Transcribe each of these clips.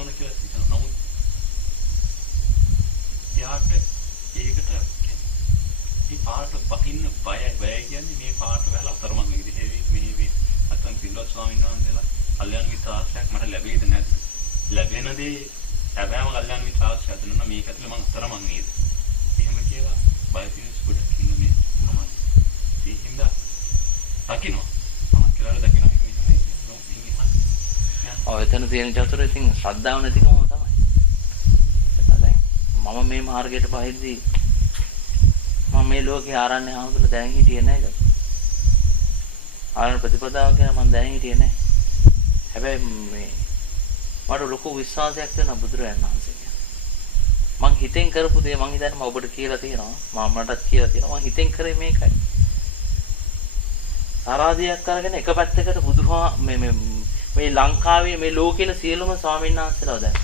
ඕන කියලා හිතනවා. නමුත් යාට ඒකට මේ පාට බහින්න බය කියන්නේ මේ පාට වල අතරමං විදිහේ මේ නැත්තම් පින්වත් ස්වාමීන් වහන්සේලා කල්යාණ මිත්‍ර ආශ්‍රයයක් මට ලැබෙයිද නැද්ද? ලැබෙන දේ හැබෑම කල්යාණ මිත්‍ර ආශ්‍රයයක් දෙන්න මේක ඇතුළේ මං අතරමං නේද? එහෙම කියලා බය තියෙන ස්පොට් ඉන්න මේ තමයි. ඒකින්ද දකින්න. මම කියලා දකින්න ඔය එතන තියෙන චතුර ඉතින් ශ්‍රද්ධාව නැතිකම තමයි. දැන් මම මේ මාර්ගයට පහිද්දී මම මේ ලෝකේ ආරණ්‍ය හාමුදුර දැන් හිටියේ නැහැ. ආරණ්‍ය ප්‍රතිපදාව ගැන මම දැන් හිටියේ නැහැ. හැබැයි මේ මට ලොකු විශ්වාසයක් තියෙනවා බුදුරජාණන් වහන්සේ ගැන. මං හිතෙන් කරපු දේ මං හිතන්නේ මම ඔබට කියලා තියෙනවා. මමටත් කියලා තියෙනවා. මං හිතෙන් කරේ මේකයි. ආරාධියක් කරගෙන එක පැත්තකට බුදුහා මේ ලංකාවේ මේ ලෝකෙල සියලුම ස්වාමීන් වහන්සේලා දැන්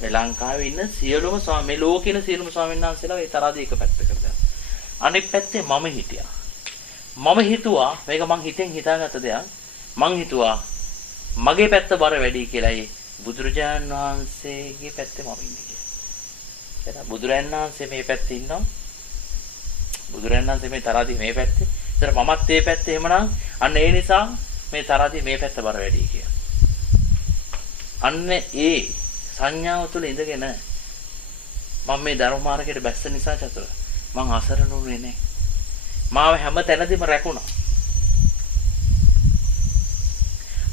මේ ලංකාවේ ඉන්න සියලුම මේ ලෝකෙල සියලුම ස්වාමීන් වහන්සේලා ඒ තරාදී එක පැත්තකට දැන් අනිත් පැත්තේ මම හිටියා. මම හිතුවා මේක මං හිතෙන් හිතාගත්ත දෙයක්. මං හිතුවා මගේ පැත්ත බර වැඩි කියලායි බුදුරජාණන් වහන්සේගේ පැත්තේ මම ඉන්නේ කියලා. එතන බුදුරජාණන් වහන්සේ මේ පැත්තේ ඉන්නවා. බුදුරජාණන් වහන්සේ මේ තරාදී මේ පැත්තේ. ඒතර මමත් මේ පැත්තේ එහෙමනම් අන්න ඒ නිසා මේ තරාදී මේ පැත්ත බර වැඩි කියලා. අන්න ඒ සංඥාව තුළ ඉඳගෙන මම මේ ධර්ම මාර්ගයට බැස්ස නිසා චතුර මං අසරණ වුණේ නැහැ. මාව හැම තැනදීම රැකුණා.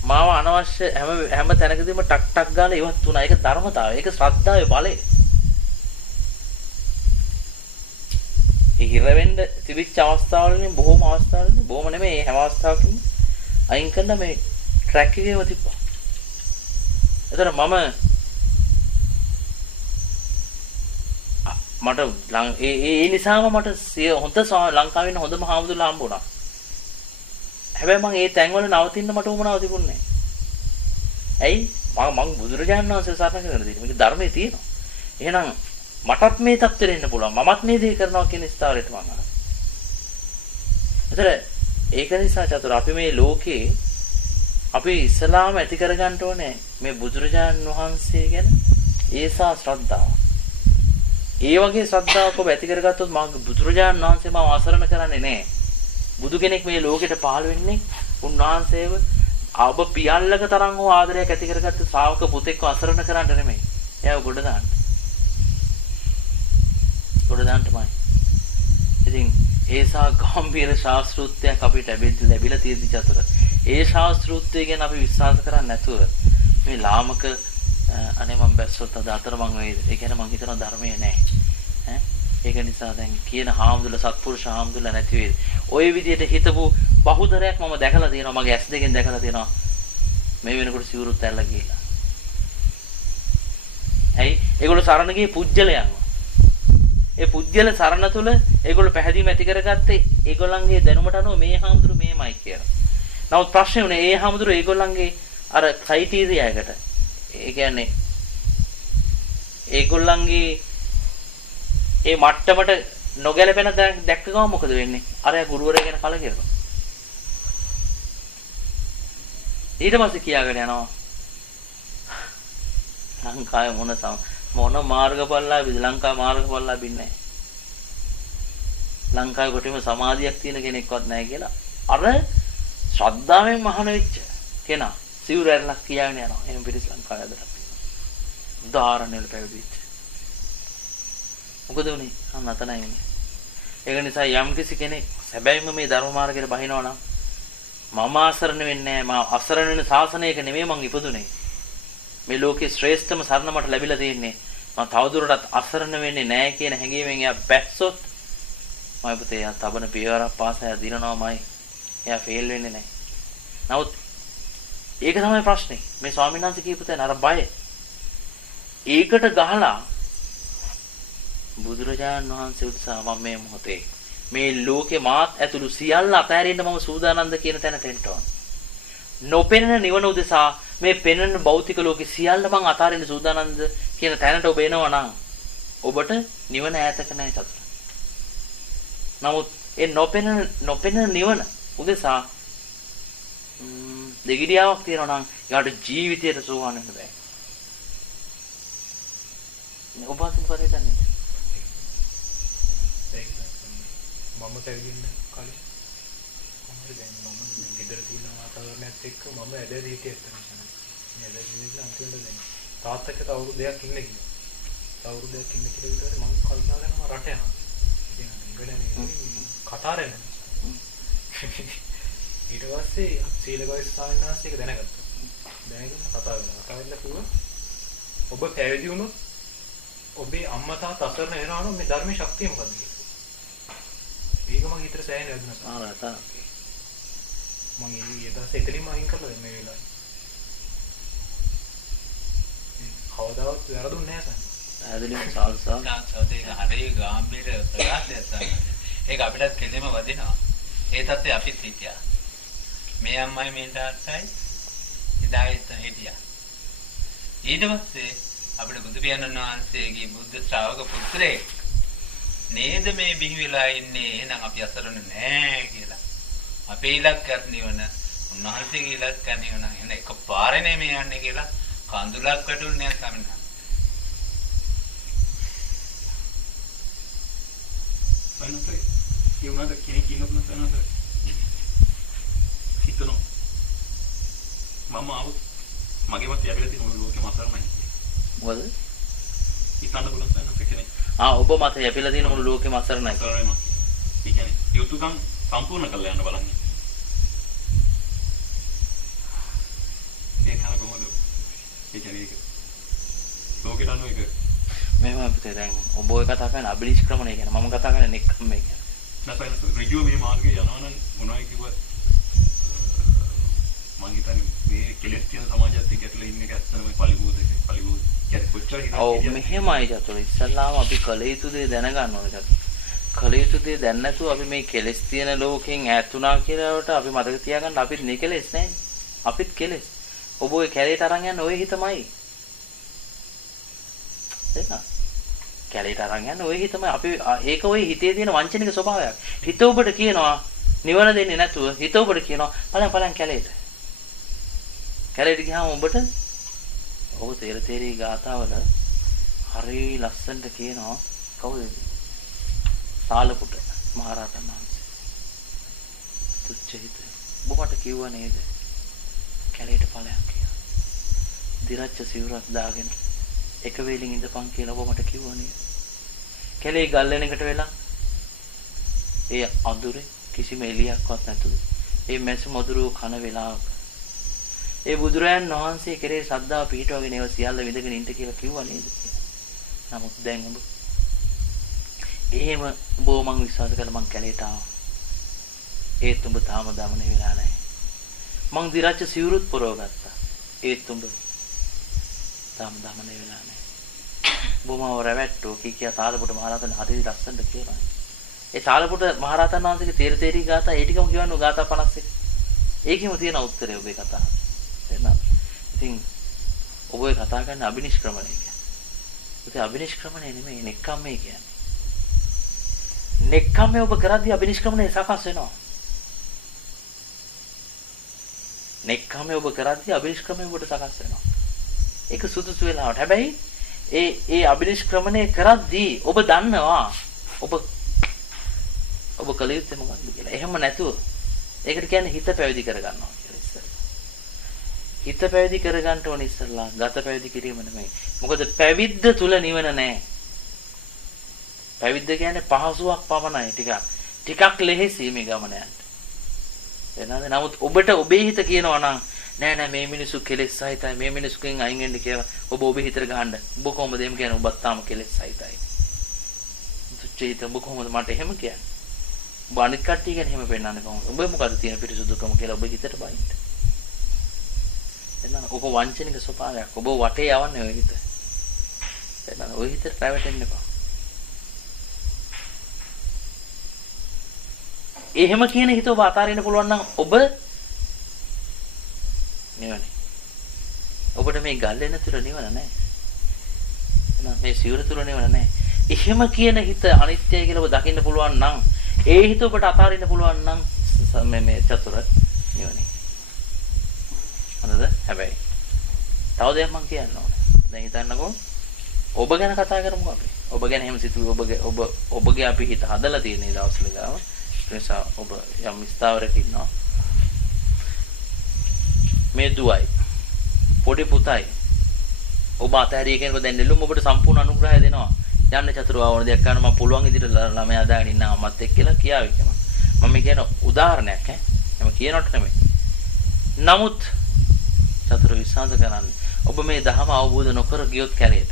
මාව අනවශ්‍ය හැම තැනකදීම ටක් ගාලා ඉවත් වුණා. ඒක ධර්මතාවය. ඒක ශ්‍රද්ධාවේ බලය. ඒ හිර වෙන්න තිබිච්ච අවස්ථාවවලින් බොහොම අවස්ථාවවලින් බොහොම නෙමෙයි හැම අවස්ථාවකම අයින් කරලා මේ ට්‍රැක් එකේම තිබ්බා. එතන මට ඒ නිසාම මට හොඳ ලංකාවේ ඉන්න හොඳම හාමුදුරුවෝ හම්බ වුණා. හැබැයි මම ඒ තැන්වල නවතින්න මට උවමනාව තිබුණේ නැහැ. ඇයි? මම බුදුරජාණන් වහන්සේ සරණ කරගෙන තියෙන්නේ. මේක ධර්මයේ තියෙනවා. එහෙනම් මටත් මේ තත්ත්වෙට එන්න පුළුවන්. මමත් මේ දේ කරනවා කියන ස්ථාවරයට මම ආවා. ඒතර ඒක නිසා චතුර අපි මේ ලෝකේ අපි ඉස්ලාම ඇති කරගන්න ඕනේ මේ බුදුරජාණන් වහන්සේ ගැන ඒසා ශ්‍රද්ධාව. ඒ වගේ ශ්‍රද්ධාවක් ඔබ ඇති කරගත්තොත් මම බුදුරජාණන් වහන්සේ මම අසරණ කරන්නේ නැහැ. බුදු කෙනෙක් මේ ලෝකෙට පහළ වෙන්නේ උන්වහන්සේව ඔබ පියල්ලක තරම් හෝ ආදරයක් ඇති කරගත්ත ශ්‍රාවක පුතෙක්ව අසරණ කරන්න නෙමෙයි. එයාව ගොඩ දාන්න. ගොඩ දාන්න තමයි. ඉතින් ඒසා ගාම්භීර ශාස්ත්‍රූත්වයක් අපිට ලැබිලා තියෙදි චතුර. ඒ ශාස්ත්‍රූත්වය ගැන අපි විශ්වාස කරන්නේ නැතුව මේ ලාමක අනේ මම බැස්සොත් අද අතර මං වේද. ඒ කියන්නේ මං හිතනවා ධර්මයේ නැහැ. ඒක නිසා දැන් කියන හාමුදුරුවෝ සත්පුරුෂ හාමුදුරුවෝ නැති වේද. ওই විදිහට හිතපු බහුතරයක් මම දැකලා තියෙනවා. මගේ ඇස් දෙකෙන් දැකලා තියෙනවා. මේ වෙනකොට සිවුරුත් ඇල්ලලා ගිහලා. ඇයි? ඒගොල්ලෝ සරණ ගියේ පුජ්‍යලයන්ව. ඒ පුජ්‍යල සරණ තුල ඒගොල්ලෝ පැහැදීම ඇති කරගත්තේ ඒගොල්ලන්ගේ දැනුමට අනුව මේ හාමුදුරුවෝ මේමයි කියලා. නමුත් ප්‍රශ්නේ උනේ ඒ හාමුදුරුවෝ ඒගොල්ලන්ගේ අර ක්‍රයිටීරියා එකට. ඒ කියන්නේ ඒගොල්ලන්ගේ ඒ මට්ටමට නොගැලපෙන දැක්ක ගමන් මොකද වෙන්නේ? අරයා ගුරුවරයා ගැන කලකිරෙනවා. ඊට පස්සේ කියාගෙන යනවා ලංකාවේ මොන මාර්ගඵලලාභීද? ලංකා මාර්ගඵලලාභී නැහැ. ලංකාවේ කොටිම සමාධියක් තියෙන කෙනෙක්වත් නැහැ කියලා අර ශ්‍රද්ධාවෙන් මහාන වෙච්ච කෙනා සිවුර ඇරලා කියාගෙන යනවා. එහෙම පිරිස ලංකාවේ අදටත් තියෙනවා. උදාහරණයක් පැවිදිච්ච. මොකද උනේ? අනතනයි උනේ. ඒක නිසා යම් කිසි කෙනෙක් සැබෑම මේ ධර්ම මාර්ගයට බහිනවා නම් මම අසරණ වෙන්නේ නැහැ. මම අසරණ වෙන ශාසනයක නෙමෙයි මං ඉපදුනේ. මේ ලෝකේ ශ්‍රේෂ්ඨම සරණ මට ලැබිලා තියෙන්නේ. මම තවදුරටත් අසරණ වෙන්නේ නැහැ කියන හැඟීමෙන් එයා බැස්සොත් මම පුතේ එයා තබන පියවරක් පාසා දිනනවාමයි. එයා ෆේල් වෙන්නේ නැහැ. නමුත් ඒක තමයි ප්‍රශ්නේ. මේ ස්වාමීන් වහන්සේ කියපු තැන අර බය. ඒකට ගහලා බුදුරජාණන් වහන්සේ උත්සාහ මම මේ මොහොතේ මේ ලෝකේ මාත් ඇතුළු සියල්ල අතහැරින්න මම සූදානම්ද කියන තැනට එන්න ඕන. නොපෙනෙන නිවන උදෙසා මේ පෙනෙන භෞතික ලෝකේ සියල්ල මං අතහරින්න සූදානම්ද කියන තැනට ඔබ එනවා නම් ඔබට නිවන ඈතක නැහැ චතුර. නමුත් ඒ නොපෙනෙන නිවන උදෙසා දෙගිඩියාවක් තියෙනවා නම් යාට ජීවිතයට සෝවාන් වෙන්න බෑ. ඔබ අතන කරේ දන්නේ. මම පැවිදෙන්න කලින් කොහොමද දැන් මම ගෙදර තියෙන වාතාවරණයත් එක්ක මම ඇදලා හිටියෙත් නැහැ. මේ ඇදලා ඉඳලා අන්තිමට දැන් තාත්තට අවුරුදු දෙකක් ඉන්න කිව්වා. අවුරුදු දෙකක් ඉන්න කියලා විතර මම කල්පනා කරනවා රට යනවා. ඉතින් ඉංග්‍රීසියෙන් කතාර යනවා. ඊට පස්සේ සීලගෝයි ස්වාමීන් වහන්සේ ඒක දැනගත්තා. දැනගෙන කතා කරනවා. කතා කරලා කිව්වා ඔබ පැවිදි වුණොත් ඔබේ අම්මා තාත්තා අසරණ වෙනවා නම් මේ ධර්මයේ ශක්තිය මොකද්ද කියලා. ඒක මම හිතට සෑහෙන වැදුනා. ආ මම ඊදස් එතනින්ම අයින් කරලා මේ වෙලාවේ. කවදාවත් වැරදුන්නේ නැහැ සම්. පැහැදිලිවම සාල්සා. ඒක හරිය ගාම්භීර ප්‍රකාශයක් තමයි. ඒක අපිටත් කෙලින්ම වදිනවා. ඒ තත්ත්වය අපිත් හිටියා. මේ අම්මයි මේ තාත්තයි ඉදායිත් හිටියා. ඊට පස්සේ අපිට බුදු පියාණන් වහන්සේගේ බුද්ධ ශ්‍රාවක පුත්‍රයෙක් නේද මේ බිහි වෙලා ඉන්නේ එහෙනම් අපි අසරණ නෑ කියලා. අපේ ඉලක්කයක් නිවන උන්වහන්සේගේ ඉලක්කයක් නිවන එන එකපාරේ නෙමෙයි යන්නේ කියලා කඳුලක් වැටුන්නේ නැහැ ස්වාමීන් වහන්සේ. අනන්තේ කියුණාද කෙනෙක් ඉන්නොත් නැත්නම් හිතනවා මම ආවොත් මගේ මත යවිලා තියෙන මොන ලෝකෙම අසරණයි. මොකද? හිතන්න පුළුවන් නැත්නම් කෙනෙක්. ඔබ මත යැපිලා තියෙන මුළු ලෝකෙම අසරණයි. අසරණයි. ඒ කියන්නේ යුතුයකම් සම්පූර්ණ කරලා යන්න බලන්න. ඒ තමයි කොහොමද? ඒ කියන්නේ ඒක. ලෝකෙට අනුව ඒක. මේව අපිට දැන් ඔබ ඔය කතා කරන අබිනිෂ්ක්‍රමණය කියන මම කතා කරන්නේ නෙක්කම් මේක. නැත්නම් රිජුව මේ මාර්ගයේ යනවා නම් මොනවයි කිව්ව මම හිතන්නේ මේ කෙලෙස් තියෙන සමාජයත් එක්ක ඇතුළේ ඉන්න එක ඇත්තම පරිබෝධ කියන්නේ කොච්චර හිතන්නේ. මෙහෙමයි චතුර ඉස්සල්ලාම අපි කල යුතු දේ දැනගන්න ඕනේ චතුර. කල යුතු දේ දැන නැතුව අපි මේ කෙලෙස් තියෙන ලෝකෙන් ඈත් වුණා කියලාට අපි මතක තියාගන්න අපිත් නේ කෙලෙස් නැහැ. අපිත් කෙලෙස්. ඔබ ඔය කැලේට අරන් යන ඔය හිතමයි. එතන කැලේට අරන් යන ඔය හිතමයි අපි ඒක ඔය හිතේ තියෙන වංචනික ස්වභාවයක්. හිත ඔබට කියනවා නිවන දෙන්නේ නැතුව හිත ඔබට කියනවා බලන්න කැලේට. කැලේට ගියාම ඔබට ඔබ තේරි ගාතාවල හරි ලස්සනට කියනවා කවුද? සාලපුට මහරහතන් වහන්සේ. තුච්ච හිත. ඔබ මට කිව්වා නේද? කැලේට ඵලයක් කියලා. දිරච්ච සිවුරක් දාගෙන එක වේලින් ඉඳපන් කියලා ඔබ මට කිව්වා නේද? කැලේ ගල්ලෙනකට වෙලා ඒ අඳුරේ කිසිම එළියක්වත් නැතුව ඒ මැසි මදුරුව කන වෙලාවක ඒ බුදුරයන් වහන්සේ කෙරේ ශ්‍රද්ධාව පිහිටවගෙන ඒව සියල්ල විඳගෙන ඉන්න කියලා කිව්වා නේද? නමුත් දැන් ඔබ එහෙම ඔබ මං විශ්වාස කරලා මං කැලේට ආවා. ඒත් උඹ තාම දමනේ වෙලා නැහැ. මං දිරච්ච සිවුරුත් පරවගත්තා. ඒත් උඹ තාම දමනේ වෙලා නැහැ. බොමව රැවැට්ටෝ කිය තාලපුට මහරහතන් හරි ලස්සනට කියනවා. ඒ තාලපුට මහරහතන් වහන්සේගේ තේරි ගාථා ඒ ටිකම කියවන්නේ ගාථා 51. ඒකෙම තියෙන උත්තරය ඔබේ කතාව. එහෙනම් ඉතින් ඔබ ඔය කතා කරන අබිනිෂ්ක්‍රමණය කියන්නේ. ඒක අබිනිෂ්ක්‍රමණය නෙමෙයි නෙක්ඛම්මේ කියන්නේ. නෙක්ඛම්මේ ඔබ කරද්දී අබිනිෂ්ක්‍රමණය සකස් වෙනවා. නෙක්ඛම්මේ ඔබ කරද්දී අබිනිෂ්ක්‍රමණය ඔබට සකස් වෙනවා. ඒක සුදුසු වෙලාවට. හැබැයි ඒ අබිනිෂ්ක්‍රමණය කරද්දී ඔබ දන්නවා ඔබ කල යුත්තේ මොකක්ද කියලා. එහෙම නැතුව ඒකට කියන්නේ හිත පැවිදි කරගන්නවා කියලා ඉස්සෙල්ලා. හිත පැවිදි කරගන්න ඕනේ ඉස්සෙල්ලා. ගත පැවිදි කිරීම නෙමෙයි. මොකද පැවිද්ද තුල නිවන නැහැ. පැවිද්ද කියන්නේ පහසුවක් පමණයි ටිකක් ලෙහෙසි මේ ගමන යන්න. එනවාද? නමුත් ඔබට ඔබේ හිත කියනවා නම් නෑ මේ මිනිස්සු කෙලෙස් සහිතයි මේ මිනිස්සුකින් අයින් වෙන්න කියලා ඔබ ඔබේ හිතට ගහන්න. ඔබ කොහොමද එහෙම කියන්නේ? ඔබත් තාම කෙලෙස් සහිතයි. දුච්චේත ඔබ කොහොමද මට එහෙම කියන්නේ? ඔබ අනිත් කට්ටිය ගැන එහෙම පෙන්නන්නේ කොහොමද? ඔබ මොකද තියෙන පිරිසුදුකම කියලා ඔබ හිතට බයින්න. එනවා ඔක වංචනික ස්වභාවයක්. ඔබ වටේ යවන්නේ ඔය හිත. එනවා ඔය හිතට පැවටෙන්න එපා. එහෙම කියන හිත ඔබ අතාරින්න පුළුවන් නම් ඔබ නිවනේ. ඔබට මේ ගල්ලෙන තුර නිවන නැහැ. එහෙනම් මේ සිවුර තුර නිවන නැහැ. එහෙම කියන හිත අනිත්‍යයි කියලා ඔබ දකින්න පුළුවන් නම් ඒ හිත ඔබට අතාරින්න පුළුවන් නම් මේ චතුර නිවනේ. හරිද? හැබැයි තව දෙයක් මම කියන්න ඕනේ. දැන් හිතන්නකෝ ඔබ ගැන කතා කරමු අපි. ඔබ ගැන එහෙම සිතුවේ ඔබගේ අපි හිත හදලා තියෙන මේ දවස්වල ගාව. ඒ නිසා ඔබ යම් ස්ථාවරක ඉන්නවා. මේ දුවයි පොඩි පුතයි ඔබ අතහැරිය කෙනෙකුට දැන් නෙළුම් ඔබට සම්පූර්ණ අනුග්‍රහය දෙනවා. යන්න චතුරාර්ය වුණ දෙයක් කරන්න මම පුළුවන් විදිහට ළමයා දාගෙන ඉන්න අම්මත් එක්ක කියලා කියාවි කියලා. මම කියන උදාහරණයක් ඈ. එම කියනවට නෙමෙයි. නමුත් චතුර විශ්වාස කරන්න ඔබ මේ ධහම අවබෝධ නොකර ගියොත් කැලේට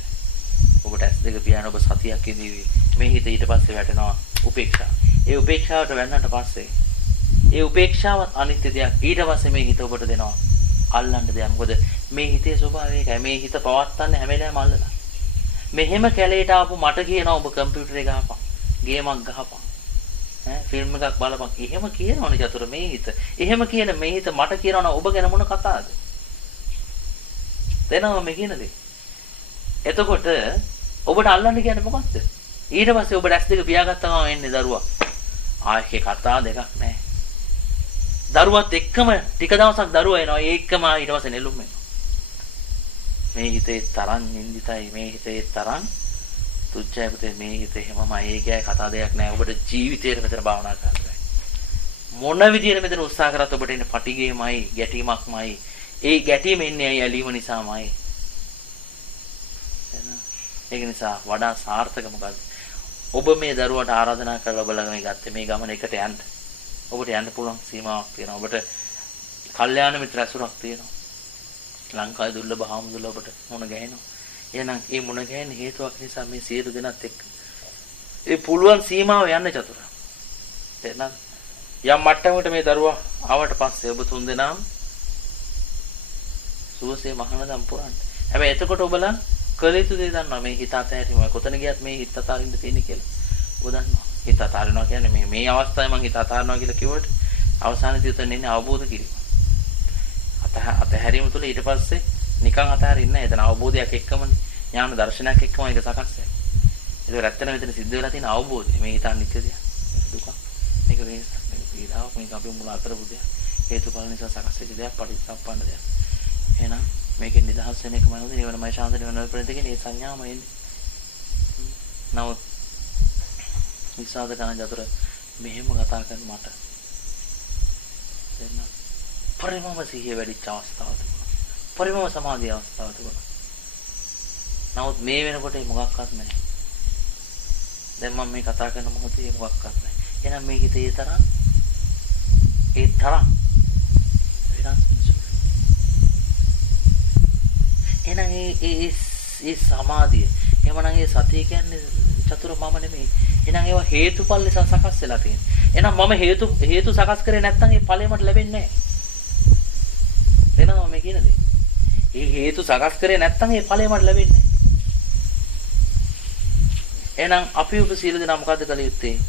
ඔබට ඇස් දෙක පියාන ඔබ සතියක් ඉදීවි. මේ හිත ඊට පස්සේ වැටෙනවා උපේක්ෂාව. ඒ උපේක්ෂාවට වැන්නට පස්සේ ඒ උපේක්ෂාවත් අනිත්‍ය දෙයක්. ඊට පස්සේ මේ හිත ඔබට දෙනවා අල්ලන්න දෙයක්. මොකද මේ හිතේ ස්වභාවය ඒකයි. මේ හිත පවත්තන්නේ හැම වෙලාවෙම අල්ලලා. මෙහෙම කැලේට ආපු මට කියනවා ඔබ කම්පියුටරේ ගහපන්. ගේමක් ගහපන්. ෆිල්ම් එකක් බලපන්. එහෙම කියනවනේ චතුර මේ හිත. එහෙම කියන මේ හිත මට කියනවා ඔබ ගැන මොන කතාවද? දෙනවා මේ කියන දේ. එතකොට ඔබට අල්ලන්න කියන්නේ මොකක්ද? ඊට පස්සේ ඔබ ඩැස් දෙක පියාගත්තාම එන්නේ දරුවා. ආයේ කතා දෙකක් නැහැ. දරුවත් එක්කම ටික දවසක් දරුවා එනවා. ඒකම ඊට පස්සේ නෙළුම් එනවා. මේ හිතේ තරම් නින්දිතයි. මේ හිතේ තරම් තුච්චයි පුතේ. මේ හිතේ හැමම ඒකයි කතා දෙයක් නැහැ. ඔබට ජීවිතේට මෙතන භාවනා කරන්න. මොන විදියට මෙතන උත්සාහ කරත් ඔබට එන්නේ පටිගේමයි, ගැටීමක්මයි. ඒ ගැටීම එන්නේ ඇයි ඇලීම නිසාමයි. ඒක නිසා වඩා සාර්ථක මොකද්ද? ඔබ මේ දරුවට ආරාධනා කරලා ඔබ ළඟ මේ ගත්තේ මේ ගමන එකට යන්න. ඔබට යන්න පුළුවන් සීමාවක් තියෙනවා. ඔබට කල්යාණ මිත්‍ර ඇසුරක් තියෙනවා. ලංකාවේ දුර්ලභ හාමුදුරුවෝ ඔබට මුණ ගැහෙනවා. එහෙනම් ඒ මුණ ගැහෙන හේතුවක් නිසා මේ සියලු දෙනාත් එක්ක ඒ පුළුවන් සීමාව යන්න චතුර. එහෙනම් යම් මට්ටමකට මේ දරුවා ආවට පස්සේ ඔබ තුන් දෙනාම සුවසේ මහානදම් පුරන්න. හැබැයි එතකොට ඔබලා කළ යුතු දේ දන්නවා. මේ හිත අතහැරීම කොතන ගියත් මේ හිත අතාරින්න තියෙන්නේ කියලා. ඔබ දන්නවා. හිත අතාරිනවා කියන්නේ මේ අවස්ථාවේ මම හිත අතාරිනවා කියලා කිව්වට අවසානයේදී උතන ඉන්නේ අවබෝධ කිරීම. අතහැරීම තුළ ඊට පස්සේ නිකන් අතහැරින්නේ නැහැ. එතන අවබෝධයක් එක්කමනේ ඥාන දර්ශනයක් එක්කම ඒක සකස් වෙනවා. ඒක ඇත්තටම මෙතන සිද්ධ වෙලා තියෙන අවබෝධය. මේ හිත අනිත්‍ය දෙයක්. දුක. මේක වෙනසක්. මේක පීඩාවක්. මේක අපි මුල අතරපු දෙයක්. හේතුඵල නිසා සකස් වෙච්ච දෙයක්. පටිච්චසමුප්පන්න දෙයක්. එහෙනම් මේකෙන් නිදහස් වෙන එකම නේද? නිවනමයි ශාන්ත නිවනමයි ප්‍රතිකේ මේ සංඥාම එන්නේ. නමුත් විසාද කරන ජතුර මෙහෙම කතා කරන මට එන්න පරිමම සිහිය වැඩිච්ච අවස්ථාවක් තිබුණා. පරිමම සමාධිය අවස්ථාවක් තිබුණා. නමුත් මේ වෙනකොට මොකක්වත් නැහැ. දැන් මම මේ කතා කරන මොහොතේ මොකක්වත් නැහැ. එහෙනම් මේ හිතේ තරම් වෙනස් එහෙනම් ඒ සමාධිය එහෙමනම් ඒ සතිය කියන්නේ චතුර මම නෙමෙයි. එහෙනම් ඒවා හේතුඵල නිසා සකස් වෙලා තියෙනවා. එහෙනම් මම හේතු සකස් කරේ නැත්නම් ඒ ඵලය මට ලැබෙන්නේ නැහැ. එනවා මේ කියන දේ. ඒ හේතු සකස් කරේ නැත්නම් ඒ ඵලය මට ලැබෙන්නේ නැහැ. එහෙනම් අපි ඔබ සියලු දෙනා මොකද්ද කළ යුත්තේ?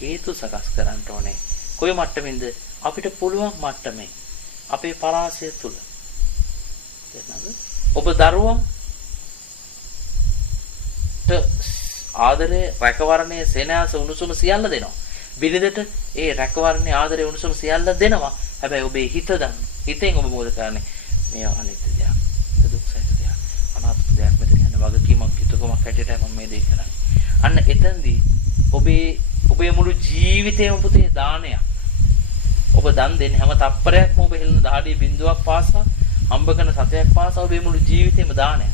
හේතු සකස් කරන්න ඕනේ. කොයි මට්ටමින්ද? අපිට පුළුවන් මට්ටමේ. අපේ පරාසය තුල. තේරුණාද? ඔබ දරුවාට ආදරය, රැකවරණය, සෙනෙහස, උණුසුම සියල්ල දෙනවා. බිරිඳට ඒ රැකවරණය, ආදරය, උණුසුම සියල්ල දෙනවා. හැබැයි ඔබේ හිත දන්න. හිතෙන් ඔබ මොකද කරන්නේ? මේවා අනිත්‍ය දෙයක්, දුක් සහිත දෙයක්, අනාත්ම දෙයක්. මෙතන යන වගකීමක්, යුතුයකමක් හැටියට මම මේ දේ කරන්නේ. අන්න එතෙන්දී ඔබේ මුළු ජීවිතේම පුතේ දානයක්. ඔබ දන් දෙන්නේ හැම තප්පරයක්ම ඔබ හෙළන දහඩිය බිඳුවක් පාසා හම්බ කරන සතයක් පාසා ඔබේ මුළු ජීවිතේම දානයක්.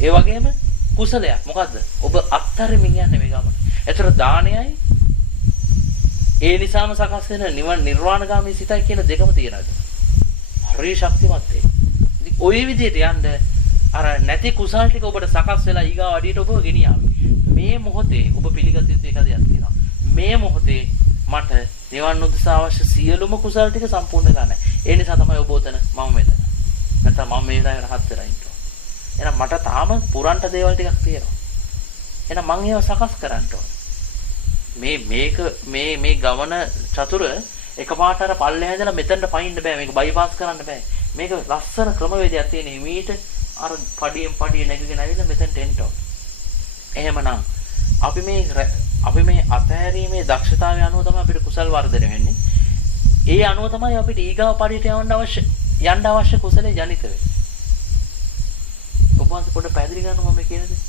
ඒ වගේම කුසලයක්. මොකද්ද? ඔබ අත්තරින්මින් යන්නේ මේ ගමන. ඒතර දානයයි ඒ නිසාම සකස් වෙන නිවන නිර්වාණගාමී සිතයි කියන දෙකම තියෙනවා. හරි ශක්තිමත් ඒ. ඉතින් ওই විදිහට යන්න අර නැති කුසල් ටික ඔබට සකස් වෙලා ඊගාව අඩියට ඔබව ගෙනියාවි. මේ මොහොතේ ඔබ පිළිගත යුතු එක දෙයක් තියෙනවා. මේ මොහොතේ මට නිවන් උදෙසා අවශ්‍ය සියලුම කුසල් ටික සම්පූර්ණ වෙලා නැහැ. ඒ නිසා තමයි ඔබ උතන මම මෙතන. නැත්නම් මම මේ වෙලාවේ රහත් වෙලා ඉන්නවා. එහෙනම් මට තාම පුරන්ට දේවල් ටිකක් තියෙනවා. එහෙනම් මම ඒව සකස් කරන්න ඕන. මේ ගමන චතුර එකපාරට අර පල්ලෙහා ඉඳලා මෙතනට පයින්න බෑ. මේක බයිපාස් කරන්න බෑ. මේක ලස්සන ක්‍රමවේදයක් තියෙන. හිමීට අර පඩියෙන් පඩිය නැගගෙන ඇවිල්ලා මෙතනට එන්න ඕන. එහෙමනම් අපි මේ අතහැරීමේ දක්ෂතාවය අනුව තමයි අපිට කුසල් වර්ධනය වෙන්නේ. ඒ අනුව තමයි අපිට ඊගාව පඩියට යවන්න අවශ්‍ය. යන්න අවශ්‍ය කුසලයේ ජනිත වේ. ඔබ වහන්සේ පොඩ්ඩක් පැහැදිලි කරන්න මම කියන දේ.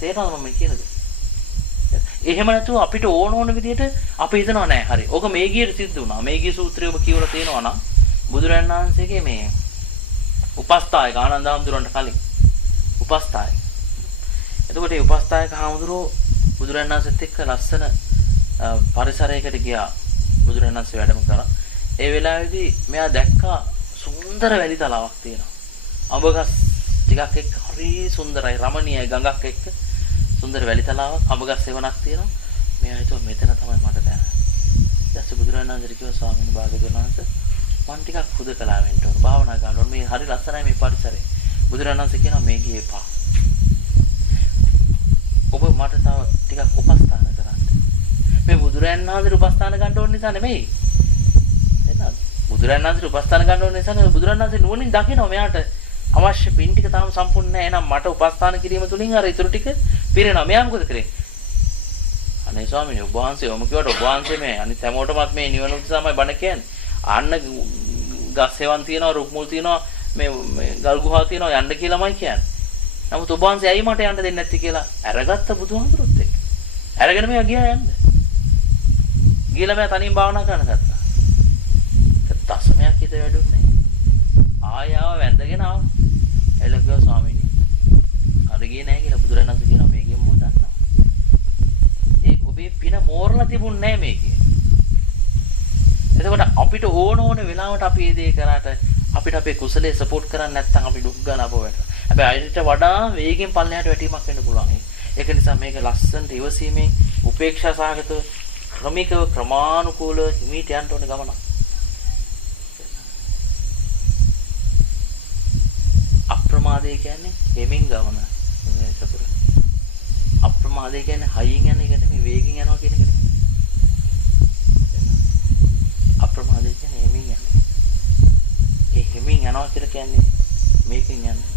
තේරෙනවද මම කියන දේ? එහෙම නැතුව අපිට ඕන විදිහට අපි හිතනවා නෑ හරි. ඕක මේ ගියට සිද්ධ වුණා. මේ ගිය සූත්‍රය ඔබ කියවලා තියෙනවා නම් බුදුරජාණන් වහන්සේගේ මේ උපස්ථායක ආනන්ද හාමුදුරන්ට කලින් උපස්ථායක. එතකොට මේ උපස්ථායක හාමුදුරුවෝ බුදුරජාණන් වහන්සේත් එක්ක ලස්සන පරිසරයකට ගියා. බුදුරජාණන් වහන්සේ වැඩම කරා. ඒ වෙලාවේදී මෙයා දැක්කා සුන්දර වැලි තලාවක් තියෙනවා. අඹ ගස් ටිකක් එක්ක හරි සුන්දරයි රමණීය ගඟක් එක්ක සුන්දර වැලි තලාවක් අඹ ගස් සෙවණක් තියෙනවා. මෙයා හිතුවා මෙතන තමයි මට තැන. ඊට බුදුරජාණන් වහන්සේ කිව්වා ස්වාමීන් වහන්සේ මම ටිකක් හුදකලා වෙන්න ඕන. භාවනා කරන්න ඕන. මේ හරි ලස්සනයි මේ පරිසරය. බුදුරජාණන් වහන්සේ කියනවා මේ ගියේ එපා. ඔබ මට තව ටිකක් උපස්ථාන කරන්න. මේ බුදුරජාණන් වහන්සේට උපස්ථාන ගන්න ඕන නිසා නෙමෙයි. එන්නත් බුදුරජාණන් වහන්සේට උපස්ථාන ගන්න ඕන නිසා නෙමෙයි. බුදුරජාණන් වහන්සේ නුවණින් දකිනවා මෙයාට අවශ්‍ය පින් ටික තාම සම්පූර්ණ නැහැ. එහෙනම් මට උපස්ථාන කිරීම තුලින් අර ඊටු ටික පිරෙනවා. මෙයා මොකද කරේ? අනේ ස්වාමීනි ඔබ වහන්සේ ඔම කිව්වට ඔබ වහන්සේ මේ අනිත් හැමෝටමත් මේ නිවන උදෙසාමයි බණ කියන්නේ. අන්න ගස් හේවන් තියනවා, රුක් මුල් තියනවා, මේ ගල් ගුහා තියනවා යන්න කියලාමයි කියන්නේ. නමුත් ඔබ වහන්සේ ඇයි මට යන්න දෙන්නේ නැති කියලා අරගත්ත බුදුහාමුදුරුවොත් එක්ක. අරගෙන මෙයා ගියා යන්න. ගිහලා මෙයා තනියෙන් භාවනා කරන්න ගත්තා. දසමයක් හිත වැඩුන්නේ නැහැ. ආයාව වැඳගෙන ආවා. එළගිය ස්වාමීනි. අර ගියේ නැහැ කියලා බුදුරජාණන් වහන්සේ කියනවා මේ ගියම මොකද දන්නවා. ඒ ඔබේ පින මෝරලා තිබුණ නැහැ මේකේ. එතකොට අපිට ඕන වෙලාවට අපි මේ දේ කරාට අපිට අපේ කුසලයේ සපෝට් කරන්නේ නැත්නම් අපි දුක් ගන්න අපව වැටෙනවා. හැබැයි අයිට වඩා වේගෙන් පල්ලෙහාට වැටීමක් වෙන්න පුළුවන්. ඒක නිසා මේක ලස්සනට ඉවසීමෙන් උපේක්ෂා සහගතව ක්‍රමිකව ක්‍රමානුකූලව හිමීට යන්න ඕන ගමනක්. අප්‍රමාදය කියන්නේ හෙමින් ගමන. මේ සතුර. අප්‍රමාදය කියන්නේ හයියෙන් යන එක නෙමෙයි වේගෙන් යනවා කියන එක. අප්‍රමාදය කියන්නේ හෙමින් යන. ඒ හෙමින් යනවා කියලා කියන්නේ මේකෙන් යන්නේ.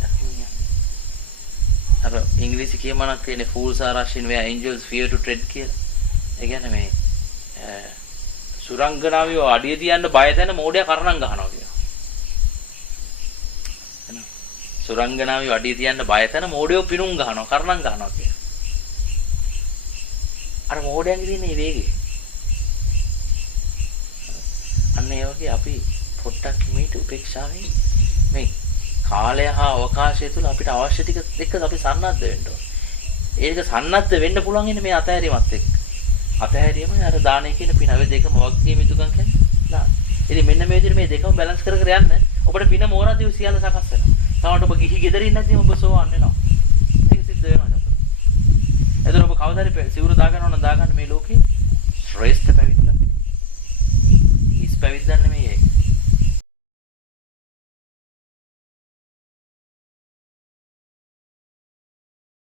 අර ඉංග්‍රීසි කියමනක් තියෙන්නේ fools are rushing where angels fear to tread කියලා. ඒ කියන්නේ මේ සුරංගනාවිය අඩිය තියන්න බය තැන මෝඩයා කරණම් ගහනවා කියනවා. එහෙනම් සුරංගනාවිය අඩිය තියන්න බය තැන මෝඩයෝ පිණුම් ගහනවා කරණම් ගහනවා කියනවා. අර මෝඩයන්ගේ තියෙන මේ වේගය. අන්න ඒ වගේ අපි පොට්ටක් මේට උපේක්ෂාවෙන් මේ කාලය හා අවකාශය තුල අපිට අවශ්‍ය ටික එක්ක අපි සන්නද්ධ වෙන්න ඕන. ඒක සන්නද්ධ වෙන්න පුළුවන් ඉන්නේ මේ අතහැරීමත් එක්ක. අතහැරීම අර දානය කියන පින ඔය දෙකම වගකීම් යුතුකම් කියන්නේ දාන. ඉතින් මෙන්න මේ විදිහට මේ දෙකම බැලන්ස් කර කර යන්න ඔබට පින මෝරාදී සියල්ල සකස් වෙනවා. තවන්ට ඔබ ගිහි ගෙදරින් නැත්නම් ඔබ සෝවන් වෙනවා. ඒක සිද්ධ වෙනවා. එතන ඔබ කවදාද සිවුරු දාගන්න ඕන දාගන්න මේ ලෝකේ ශ්‍රේෂ්ඨ පැවිද්දක්. ඉස් පැවිද්දක් නෙමෙයි ඒක.